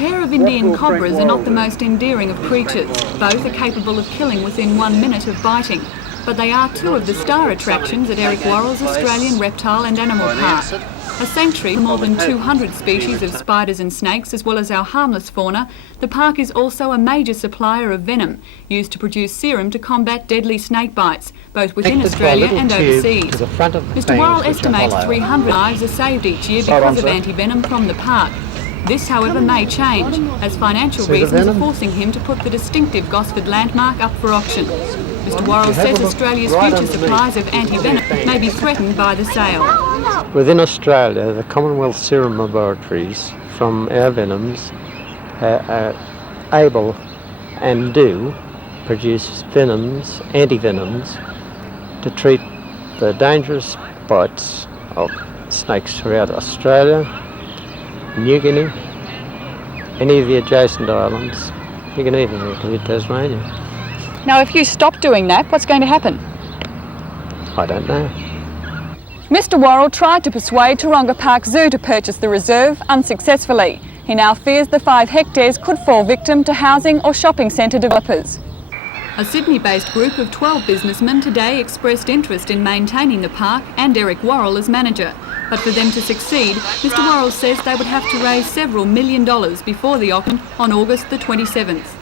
pair of Indian cobras are not the most endearing of creatures. Both are capable of killing within 1 minute of biting. But they are two of the star attractions at Eric Worrell's Australian Reptile and Animal Park. A sanctuary for more than 200 species of spiders and snakes, as well as our harmless fauna, the park is also a major supplier of venom, used to produce serum to combat deadly snake bites, both within Australia and overseas. Mr Worrell estimates 300 lives are saved each year because of anti-venom from the park. This, however, may change, as financial reasons are forcing him to put the distinctive Gosford landmark up for auction. Mr Worrell says Australia's future supplies of anti-venom may be threatened by the sale. Within Australia, the Commonwealth Serum Laboratories from our venoms are able and do produce venoms, anti-venoms, to treat the dangerous bites of snakes throughout Australia, New Guinea, any of the adjacent islands. You can even include Tasmania. Now, if you stop doing that, what's going to happen? I don't know. Mr Worrell tried to persuade Taronga Park Zoo to purchase the reserve unsuccessfully. He now fears the 5 hectares could fall victim to housing or shopping centre developers. A Sydney-based group of 12 businessmen today expressed interest in maintaining the park and Eric Worrell as manager. But for them to succeed, Mr Worrell says they would have to raise several $1 million before the auction on August the 27th.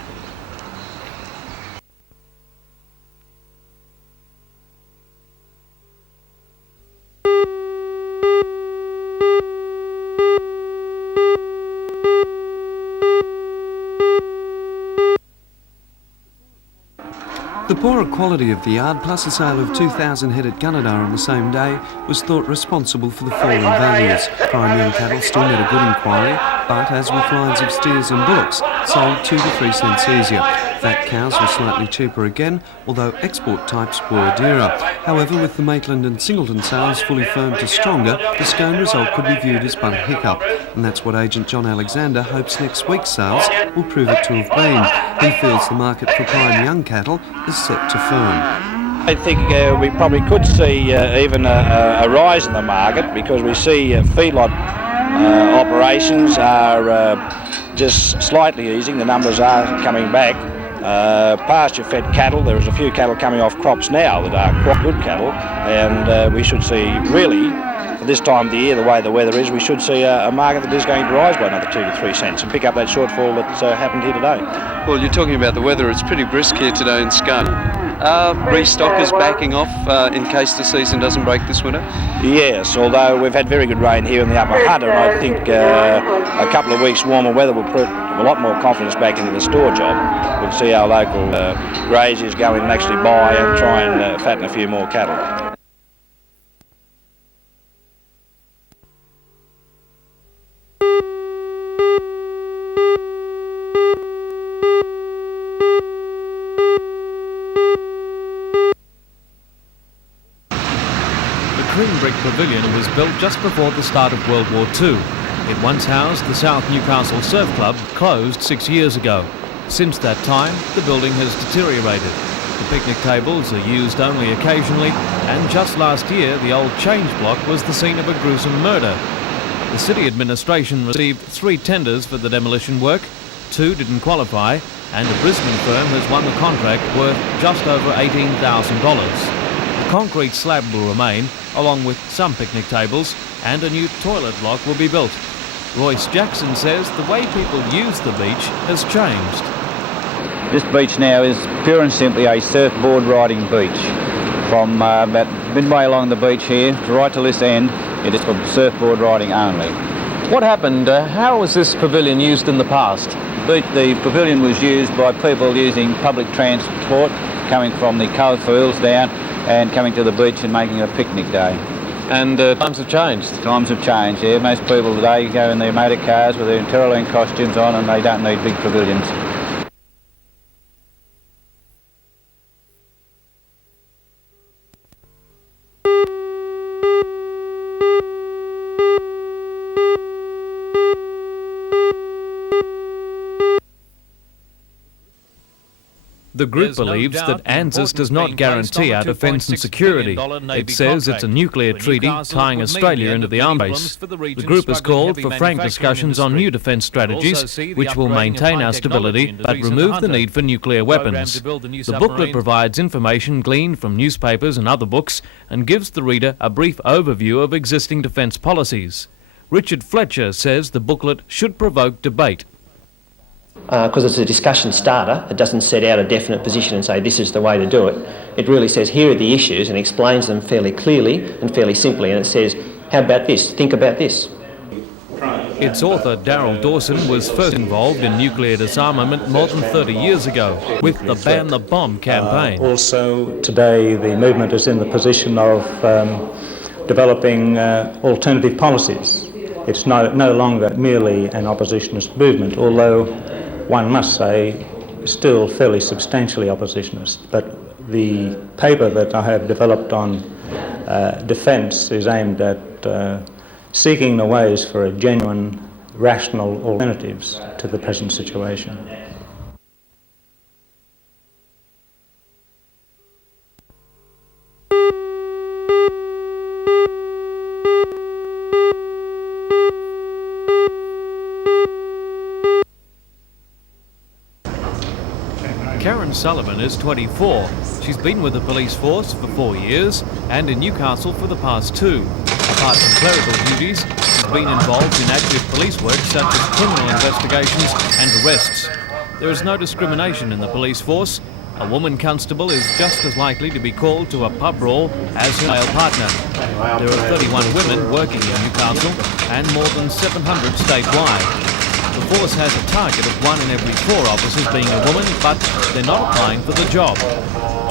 The poorer quality of the yard, plus a sale of 2,000 head at Gunnedah on the same day, was thought responsible for the fall in values. Prime young cattle still made a good inquiry, but as with lines of steers and bullocks, sold 2 to 3 cents easier. Fat cows were slightly cheaper again, although export types were dearer. However, with the Maitland and Singleton sales fully firmed to stronger, the Scone result could be viewed as but a hiccup, and that's what agent John Alexander hopes next week's sales will prove it to have been. He feels the market for prime young cattle is set to firm. I think we probably could see even a rise in the market, because we see feedlot operations are just slightly easing. The numbers are coming back. Pasture-fed cattle, there is a few cattle coming off crops now that are quite good cattle, and we should see, really, for this time of the year, the way the weather is, we should see a market that is going to rise by another 2 to 3 cents and pick up that shortfall that's happened here today. Well, you're talking about the weather. It's pretty brisk here today in Scone. Are restockers backing off in case the season doesn't break this winter? Yes, although we've had very good rain here in the Upper Hutt, and I think a couple of weeks warmer weather will put a lot more confidence back into the store job. We'll see our local graziers go in and actually buy and try and fatten a few more cattle. The cream brick pavilion was built just before the start of World War II. It once housed the South Newcastle Surf Club, closed 6 years ago. Since that time, the building has deteriorated. The picnic tables are used only occasionally, and just last year the old change block was the scene of a gruesome murder. The city administration received 3 tenders for the demolition work, 2 didn't qualify, and a Brisbane firm has won the contract worth just over $18,000. The concrete slab will remain, along with some picnic tables, and a new toilet block will be built. Royce Jackson says the way people use the beach has changed. This beach now is pure and simply a surfboard riding beach. From about midway along the beach here, right to this end, it is for surfboard riding only. What happened? How was this pavilion used in the past? The pavilion was used by people using public transport, coming from the coalfields down and coming to the beach and making a picnic day. And times have changed? Times have changed, yeah. Most people today go in their motor cars with their Terraline costumes on, and they don't need big pavilions. The group believes that ANZUS does not guarantee our defence and security. It says it's a nuclear treaty tying Australia into the arms race. The group has called for frank discussions on new defence strategies, which will maintain our stability but remove the need for nuclear weapons. The booklet provides information gleaned from newspapers and other books and gives the reader a brief overview of existing defence policies. Richard Fletcher says the booklet should provoke debate. Because it's a discussion starter. It doesn't set out a definite position and say this is the way to do it. It really says here are the issues and explains them fairly clearly and fairly simply, and it says, how about this? Think about this. Its author, Darryl Dawson, was first involved in nuclear disarmament more than 30 years ago with the Ban the Bomb campaign. Also, today the movement is in the position of developing alternative policies. It's no longer merely an oppositionist movement, although one must say still fairly substantially oppositionist. But the paper that I have developed on defence is aimed at seeking the ways for a genuine, rational alternatives to the present situation. Karen Sullivan is 24. She's been with the police force for 4 years and in Newcastle for the past 2. Apart from clerical duties, she's been involved in active police work such as criminal investigations and arrests. There is no discrimination in the police force. A woman constable is just as likely to be called to a pub brawl as her male partner. There are 31 women working in Newcastle and more than 700 statewide. The force has a target of 1 in every 4 officers being a woman, but they're not applying for the job.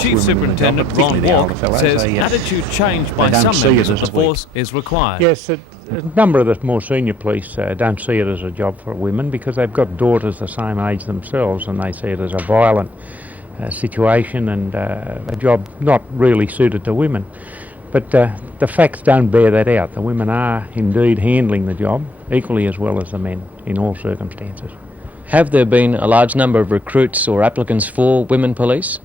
Chief Superintendent Ron Walk says attitude change by some members of the force is required. Yes, a number of the more senior police don't see it as a job for women because they've got daughters the same age themselves and they see it as a violent situation and a job not really suited to women. But the facts don't bear that out. The women are indeed handling the job equally as well as the men in all circumstances. Have there been a large number of recruits or applicants for women police?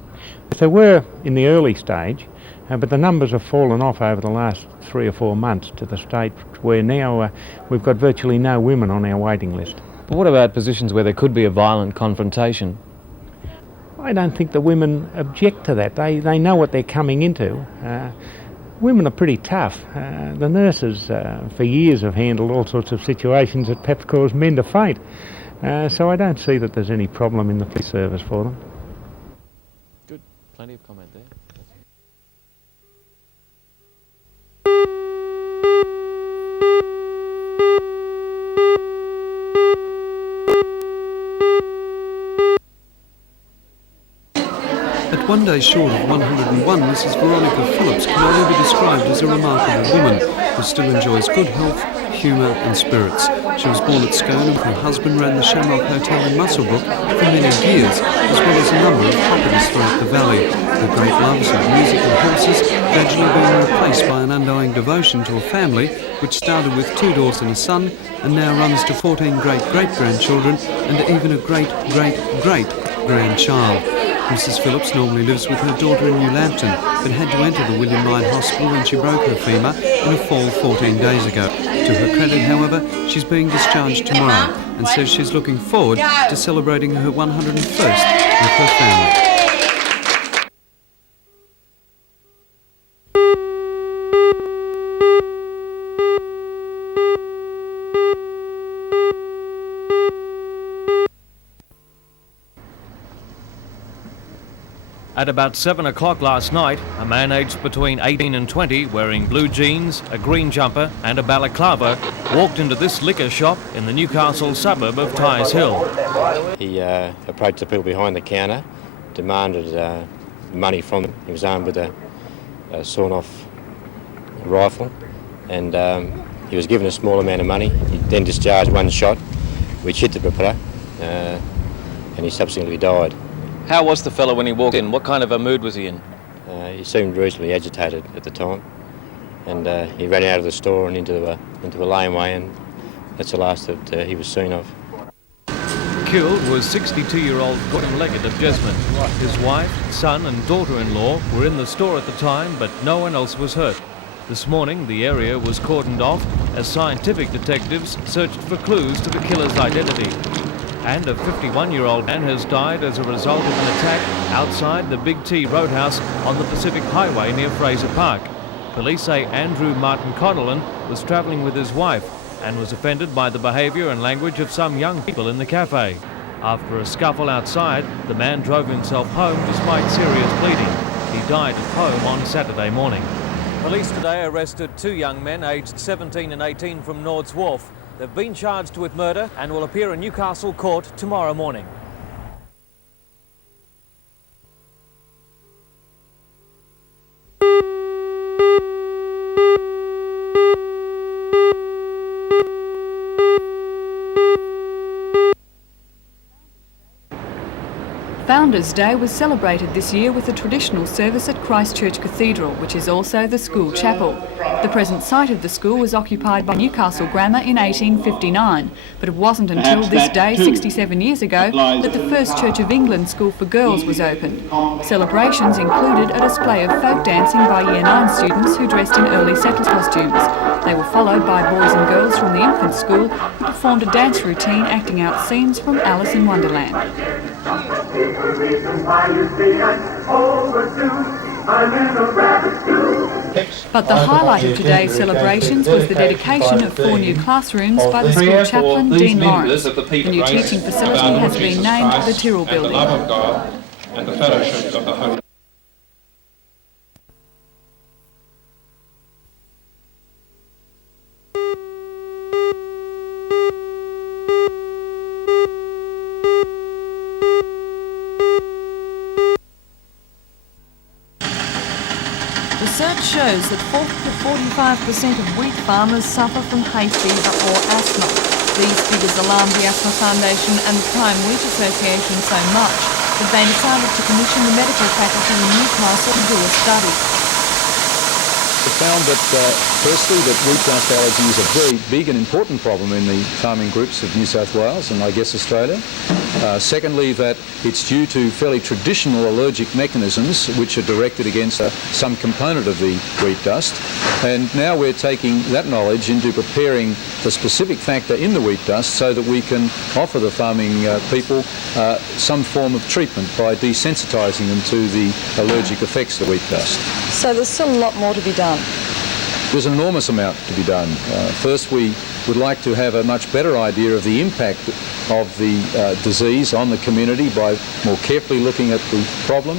There were in the early stage, but the numbers have fallen off over the last 3 or 4 months to the state where now we've got virtually no women on our waiting list. But what about positions where there could be a violent confrontation? I don't think the women object to that. They know what they're coming into. Women are pretty tough. The nurses for years have handled all sorts of situations that perhaps cause men to faint. So I don't see that there's any problem in the police service for them. Good. Plenty of comment there. At 1 day short of 101, Mrs. Veronica Phillips can only be described as a remarkable woman who still enjoys good health, humour and spirits. She was born at Scone and her husband ran the Shamrock Hotel in Muswellbrook for many years, as well as a number of properties throughout the valley. Her great loves of music and horses gradually being replaced by an undying devotion to a family which started with 2 daughters and a son and now runs to 14 great-great-grandchildren and even a great-great-great-grandchild. Mrs. Phillips normally lives with her daughter in New Lambton, but had to enter the William Lyne Hospital when she broke her femur in a fall 14 days ago. To her credit, however, she's being discharged tomorrow and says she's looking forward to celebrating her 101st with her family. At about 7 o'clock last night, a man aged between 18 and 20, wearing blue jeans, a green jumper and a balaclava, walked into this liquor shop in the Newcastle suburb of Tyers Hill. He approached the people behind the counter, demanded money from them. He was armed with a sawn-off rifle and he was given a small amount of money. He then discharged 1 shot, which hit the propeller and he subsequently died. How was the fellow when he walked in? What kind of a mood was he in? He seemed reasonably agitated at the time, and he ran out of the store and into a laneway, and that's the last that he was seen of. Killed was 62-year-old Gordon Leggett of Jesmond. His wife, son and daughter-in-law were in the store at the time, but no one else was hurt. This morning, the area was cordoned off as scientific detectives searched for clues to the killer's identity. And a 51-year-old man has died as a result of an attack outside the Big T Roadhouse on the Pacific Highway near Fraser Park. Police say Andrew Martin Connellan was travelling with his wife and was offended by the behaviour and language of some young people in the cafe. After a scuffle outside, the man drove himself home despite serious bleeding. He died at home on Saturday morning. Police today arrested two young men aged 17 and 18 from Nords Wharf. They've been charged with murder and will appear in Newcastle Court tomorrow morning. Founders' Day was celebrated this year with a traditional service at Christchurch Cathedral, which is also the school chapel. The present site of the school was occupied by Newcastle Grammar in 1859, but it wasn't until this day, 67 years ago, that the first Church of England School for Girls was opened. Celebrations included a display of folk dancing by Year 9 students who dressed in early settlers' costumes. They were followed by boys and girls from the infant school who performed a dance routine acting out scenes from Alice in Wonderland. But the highlight of today's celebrations was the dedication of 4 new classrooms by the school chaplain, Dean Lawrence. The new teaching facility has been named the Tyrrell Building. Research shows that 40 to 45% of wheat farmers suffer from hay fever or asthma. These figures alarmed the Asthma Foundation and the Prime Wheat Association so much that they decided to commission the medical faculty in Newcastle to do a study. We found that, firstly, that wheat dust allergy is a very big and important problem in the farming groups of New South Wales and I guess Australia. Secondly, that it's due to fairly traditional allergic mechanisms which are directed against some component of the wheat dust. And now we're taking that knowledge into preparing the specific factor in the wheat dust so that we can offer the farming people some form of treatment by desensitising them to the allergic effects of the wheat dust. So there's still a lot more to be done. There's an enormous amount to be done. First, we would like to have a much better idea of the impact of the disease on the community by more carefully looking at the problem.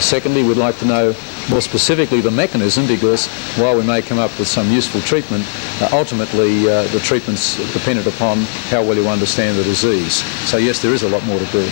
Secondly, we'd like to know more specifically the mechanism, because while we may come up with some useful treatment, ultimately the treatment's dependent upon how well you understand the disease. So yes, there is a lot more to do.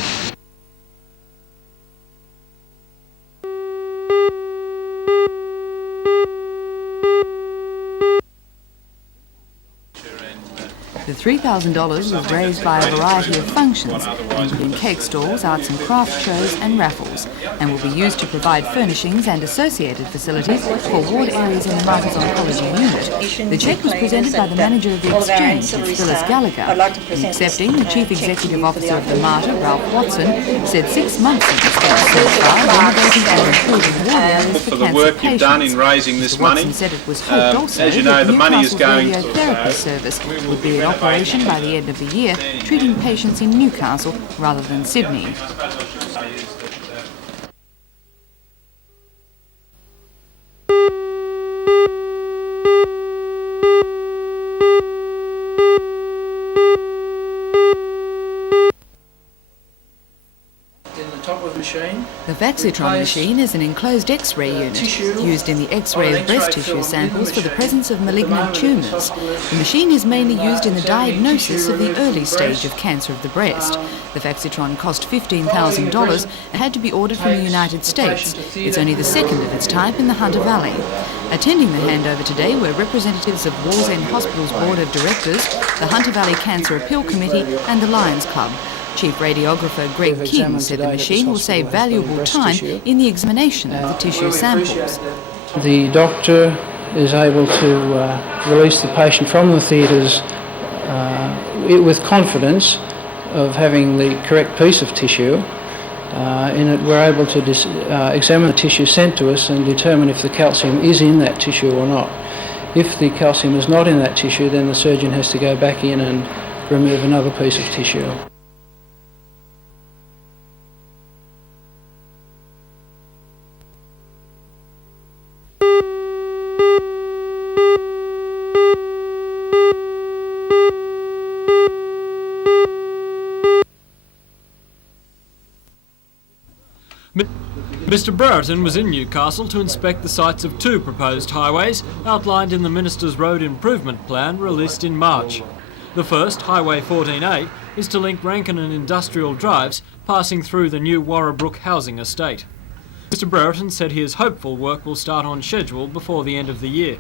The $3,000 was raised by a variety of functions, including cake stalls, arts and craft shows and raffles, and will be used to provide furnishings and associated facilities for ward areas in the Martyrs Oncology Unit. The cheque was presented by the manager of the Exchange, Phyllis Gallagher. In accepting, the Chief Executive Officer of the Martyr, Ralph Watson, said 6 months have been spent so far renovating and improving ward areas for cancer work patients. you've done in raising this money. Watson said it was hoped also as you know, that the money is Newcastle's going radiotherapy service would be in operation by the end of the year, treating patients in Newcastle rather than Sydney. The Vaxitron machine is an enclosed X-ray unit used in the X-ray of breast tissue samples for the presence of malignant tumours. The machine is mainly used in the diagnosis of the early stage of cancer of the breast. The Vaxitron cost $15,000 and had to be ordered from the United States. It's only the second of its type in the Hunter Valley. Attending the handover today were representatives of Wallsend Hospital's Board of Directors, the Hunter Valley Cancer Appeal Committee and the Lions Club. Chief radiographer Greg King said the machine will save valuable time in the examination of the tissue samples. The doctor is able to release the patient from the theatres with confidence of having the correct piece of tissue. In it, we're able to examine the tissue sent to us and determine if the calcium is in that tissue or not. If the calcium is not in that tissue, then the surgeon has to go back in and remove another piece of tissue. Mr Brereton was in Newcastle to inspect the sites of 2 proposed highways outlined in the Minister's Road Improvement Plan released in March. The first, Highway 14A, is to link Rankin and Industrial Drives passing through the new Warrabrook housing estate. Mr Brereton said he is hopeful work will start on schedule before the end of the year.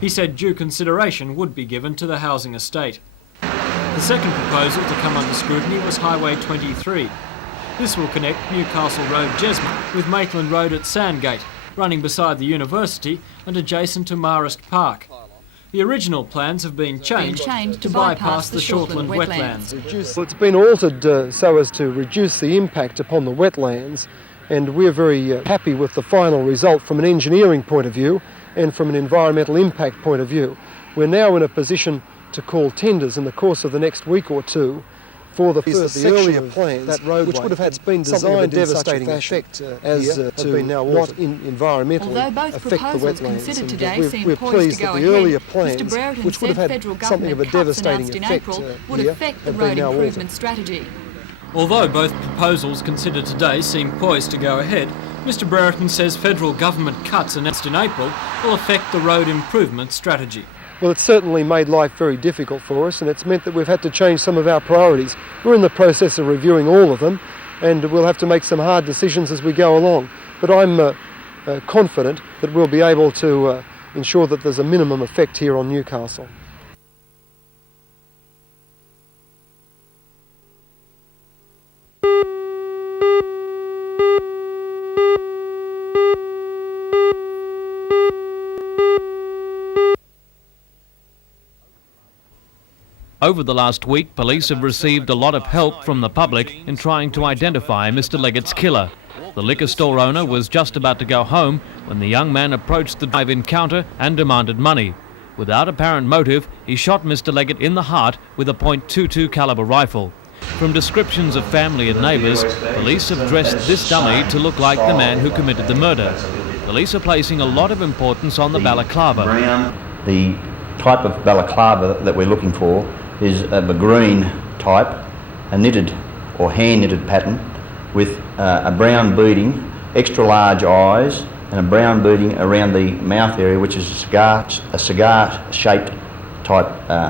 He said due consideration would be given to the housing estate. The second proposal to come under scrutiny was Highway 23. This will connect Newcastle Road Jesmond with Maitland Road at Sandgate, running beside the university and adjacent to Marist Park. The original plans have been changed to bypass the Shortland wetlands. Well, it's been altered so as to reduce the impact upon the wetlands, and we're very happy with the final result from an engineering point of view and from an environmental impact point of view. We're now in a position to call tenders in the course of the next week or two for the first the earlier plans, that roadway, which would have had been designed in such a fashion as to not environmentally affect the wetlands. Considered today we're pleased that the earlier plans, Mr Brereton which would have had something of a devastating effect would affect the road improvement strategy. Although both proposals considered today seem poised to go ahead, Mr Brereton says federal government cuts announced in April will affect the road improvement strategy. Well, it's certainly made life very difficult for us, and it's meant that we've had to change some of our priorities. We're in the process of reviewing all of them, and we'll have to make some hard decisions as we go along. But I'm confident that we'll be able to ensure that there's a minimum effect here on Newcastle. Over the last week, police have received a lot of help from the public in trying to identify Mr Leggett's killer. The liquor store owner was just about to go home when the young man approached the drive-in counter and demanded money. Without apparent motive, he shot Mr Leggett in the heart with a .22 caliber rifle. From descriptions of family and neighbours, police have dressed this dummy to look like the man who committed the murder. Police are placing a lot of importance on the balaclava. The type of balaclava that we're looking for is of a green type, a knitted or hand-knitted pattern with a brown beading, extra large eyes and a brown beading around the mouth area, which is a cigar-shaped type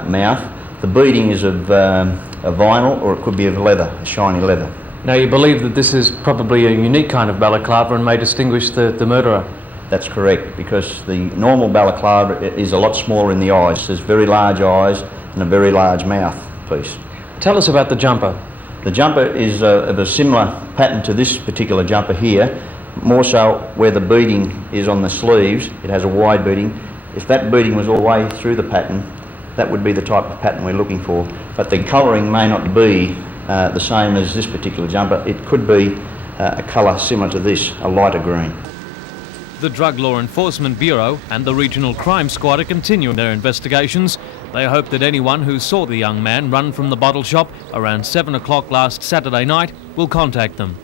mouth. The beading is of vinyl, or it could be of leather, shiny leather. Now you believe that this is probably a unique kind of balaclava and may distinguish the murderer? That's correct, because the normal balaclava is a lot smaller in the eyes. There's very large eyes and a very large mouth piece. Tell us about the jumper. The jumper is of a similar pattern to this particular jumper here, more so where the beading is on the sleeves. It has a wide beading. If that beading was all the way through the pattern, that would be the type of pattern we're looking for. But the colouring may not be the same as this particular jumper. It could be a colour similar to this, a lighter green. The Drug Law Enforcement Bureau and the Regional Crime Squad are continuing their investigations. They hope that anyone who saw the young man run from the bottle shop around 7 o'clock last Saturday night will contact them.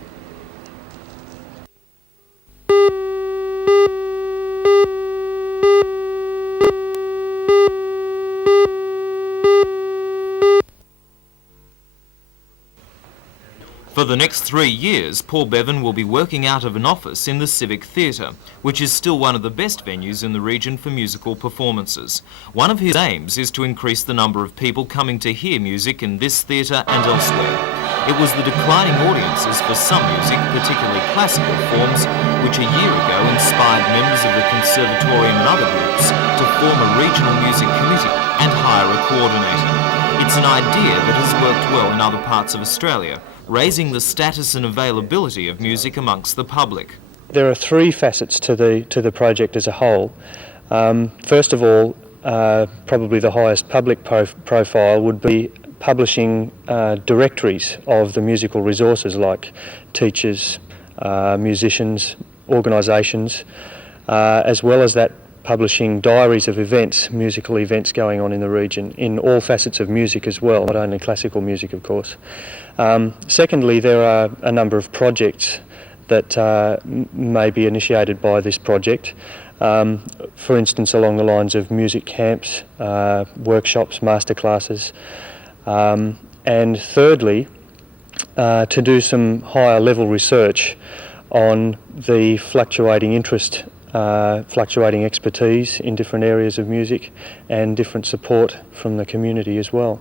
For the next 3 years, Paul Bevan will be working out of an office in the Civic Theatre, which is still one of the best venues in the region for musical performances. One of his aims is to increase the number of people coming to hear music in this theatre and elsewhere. It was the declining audiences for some music, particularly classical forms, which a year ago inspired members of the Conservatorium and other groups to form a regional music committee and hire a coordinator. It's an idea that has worked well in other parts of Australia, raising the status and availability of music amongst the public. There are 3 facets to the project as a whole. First of all, probably the highest public profile would be publishing directories of the musical resources like teachers, musicians, organisations, as well as that publishing diaries of events, musical events going on in the region, in all facets of music as well, not only classical music of course. Secondly, there are a number of projects that may be initiated by this project. For instance, along the lines of music camps, workshops, masterclasses. And thirdly, to do some higher level research on the fluctuating interest, fluctuating expertise in different areas of music and different support from the community as well.